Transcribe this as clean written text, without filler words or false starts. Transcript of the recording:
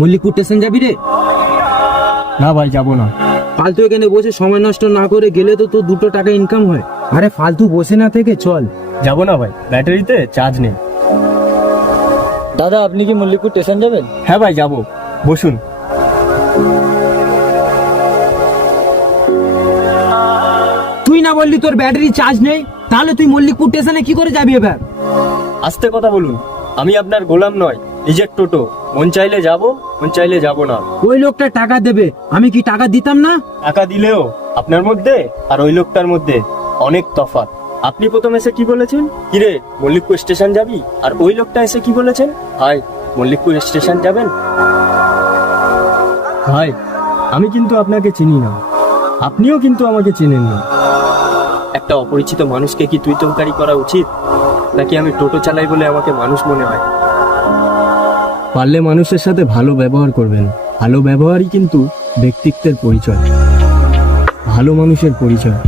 Mallikpur station যাবি রে? না ভাই, যাবো না। ফালতু এখানে বসে সময় নষ্ট না করে গেলে তো তোর 2 টাকা ইনকাম হয়। আরে ফালতু বসে না থেকে চল। যাবো না ভাই, ব্যাটারিতে চার্জ নেই। দাদা, আপনি কি মল্লিকপুর স্টেশন যাবেন? হ্যাঁ ভাই, যাবো, বসুন। তুই না বললি তোর ব্যাটারি চার্জ নেই, তাহলে তুই মল্লিকপুর স্টেশনে কি করে যাবি এবার? আস্তে কথা বলুন, আমি আপনার গোলাম নয়, নিজের টোটো। মন চাইলে যাবো, মন চাইলে যাবো না। ওই লোকটা টাকা দেবে, আমি কি টাকা দিতাম না? টাকা দিলেও আপনার মধ্যে আর ওই লোকটার মধ্যে অনেক তফাৎ। আপনি প্রথম এসে কি বলেছেন, কিরে মল্লিকপুর স্টেশন যাবি? আর ওই লোকটা এসে কি বলেছেন, ভাই মল্লিকপুর স্টেশন যাবেন? ভাই, আমি কিন্তু আপনাকে চিনি না, আপনিও কিন্তু আমাকে চেনেন না। একটা অপরিচিত মানুষকে কি তুই তরকারি করা উচিত, নাকি আমি টোটো চালাই বলে আমাকে মানুষ মনে হয়? পারলে মানুষের সাথে ভালো ব্যবহার করবেন। ভালো ব্যবহারই কিন্তু ব্যক্তিত্বের পরিচয়, ভালো মানুষের পরিচয়।